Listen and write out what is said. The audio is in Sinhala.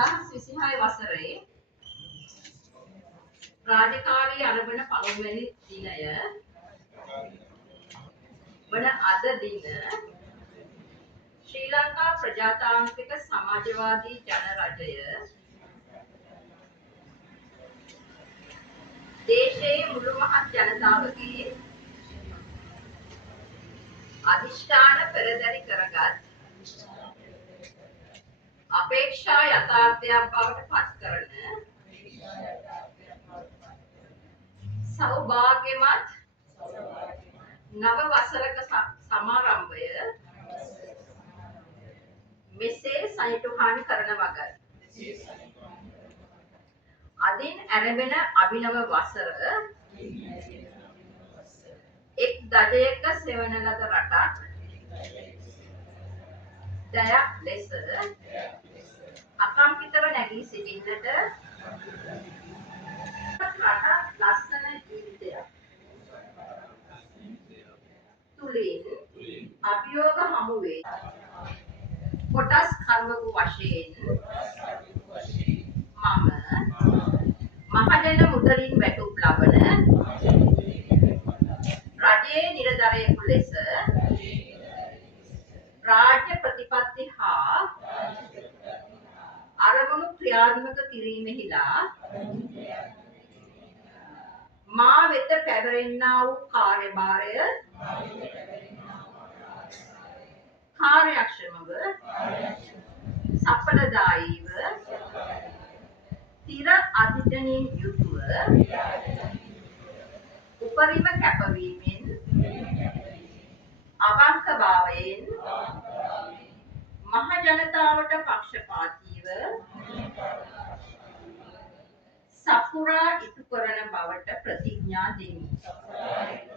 2026 වසරේ රාජකාරී අරඹන පළමුවැනි දිනය වන අද දින ශ්‍රී ලංකා ප්‍රජාතාන්ත්‍රික සමාජවාදී ජනරජය දේශයේ මුළු මහත් ජනතාවගේ අධිෂ්ඨාන පෙරදරි කරගත් අපේක්ෂා යථාර්ථයක් බවට පත් කරන සෞභාග්‍යමත් නව වසරක සමාරම්භය මෙසේ සනිටුහානි කරන වගයි. අදින් ඇරඹෙන අභිනව වසර එක් දජයක සෙවන ලද රටක් දයක් ලෙස අකම්පිතව නැගී සිටින්නට රට ලස්සන ජීවිතයක් තුලින් අභියෝග හමුවේ කොටස් කර්මක වශයෙන් මම මහජන මුදලින් වැටුප් ලබන රජයේ නිලධරයෙකු ලෙස රාජ්‍ය ප්‍රතිපත්ති හා අරමුණු ක්‍රියාත්මක කිරීමෙහිලා මා වෙත පැවරෙන්නා වූ කාර්යභාරය කාර්යක්ෂමව සඵලදායීව තිර අධිජනින් යුතුව උපරිම කැපවීමෙන් අවංකභාවයෙන් මහ ජනතාවට පක්ෂපාතීව සපුරා ඉටු කරන බවට ප්‍රතිඥා දෙමි.